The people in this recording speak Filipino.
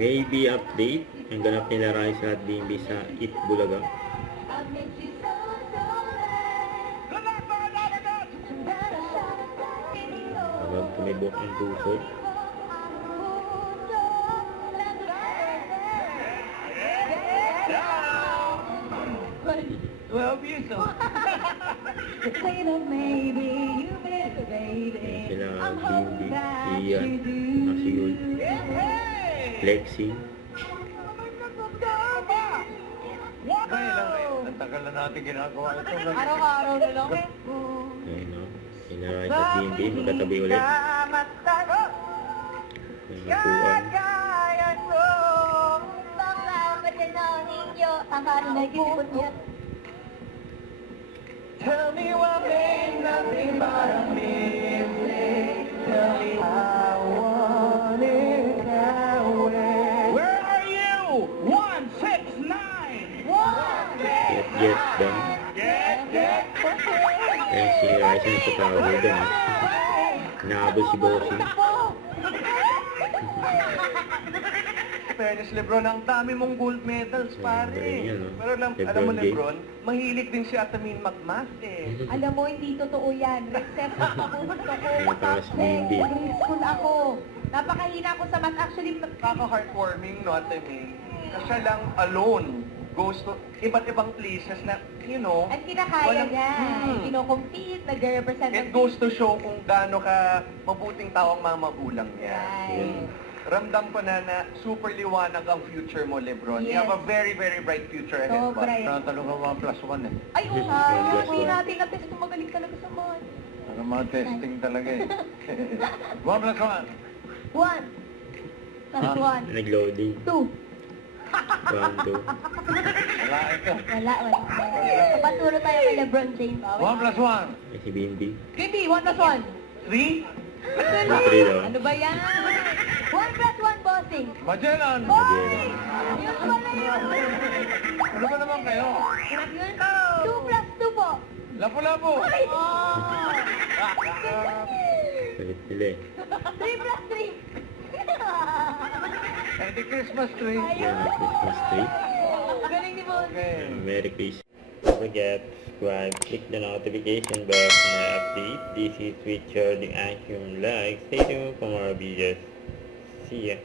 Maybe update ang ganap nila Raisa at BNB sa Eat Bulaga. Habang tumibok ang puso. Well, you so. Ayan sila BNB, Ian, Asigol, Lexi. Ang tagal na natin ginagawa ito. Araw-araw na lang. Ayan no. Sila Raisa at BNB, magkatabi ulit. Ayan, nakuan. Tell me what made nothing but a mistake. Tell me I want it that way. Where are you? 169. Get done. Get. Ayan si Raisa nagtatawag doon. Naabot si Bossing. Fairness, Lebron, ang dami mong gold medals, pare. galing yan, no? Pero alam Lebron mo, James. Lebron, mahilig din si Atamin mag-math eh. Alam mo, hindi totoo yan. Recess ako gusto ko. Mataas BNB. Grade school ako. Napakahina ko sa math. Actually, Kaka-heartwarming, no, Atamin? Kasi lang alone goes to iba't ibang places na, you know, at kinakaya walang- niya. Kino-compete, nag-represent. It goes to show kung gaano ka mabuting tao ang mga magulang niya. Right. Ramdam ko na super liwanag ang future mo, Lebron. You Yes. have a very, very bright future ahead. Sobra yan. Tinatanong ka 1+1 eh. Ay, oo. Plus Hindi one. natin na-test kung magaling talaga sa math. Ano mga testing talaga eh. 1+1. 1 plus 1. Nag-loading. 2. 1, 2. Wala ito. Wala. Paturo tayo kay Lebron James. 1+1. Ay, si BNB. Kitty, 1 plus 1. 3. Three daw. Ano ba yan? 1 plus 1, bossing. Magellan. Magellan. Yun pala yun. Ano ba naman kayo? Yun. 2 plus 2 po. Lapu-lapu. Ay! Palit nila eh. 3 plus 3. Eh, di Christmas tree. Yan ang Christmas tree. Galing ni boss. Okay. Merry Christmas. Don't forget to subscribe, click the notification bell for my update. This is Richard, the Action Like. Stay tuned for more videos. See ya.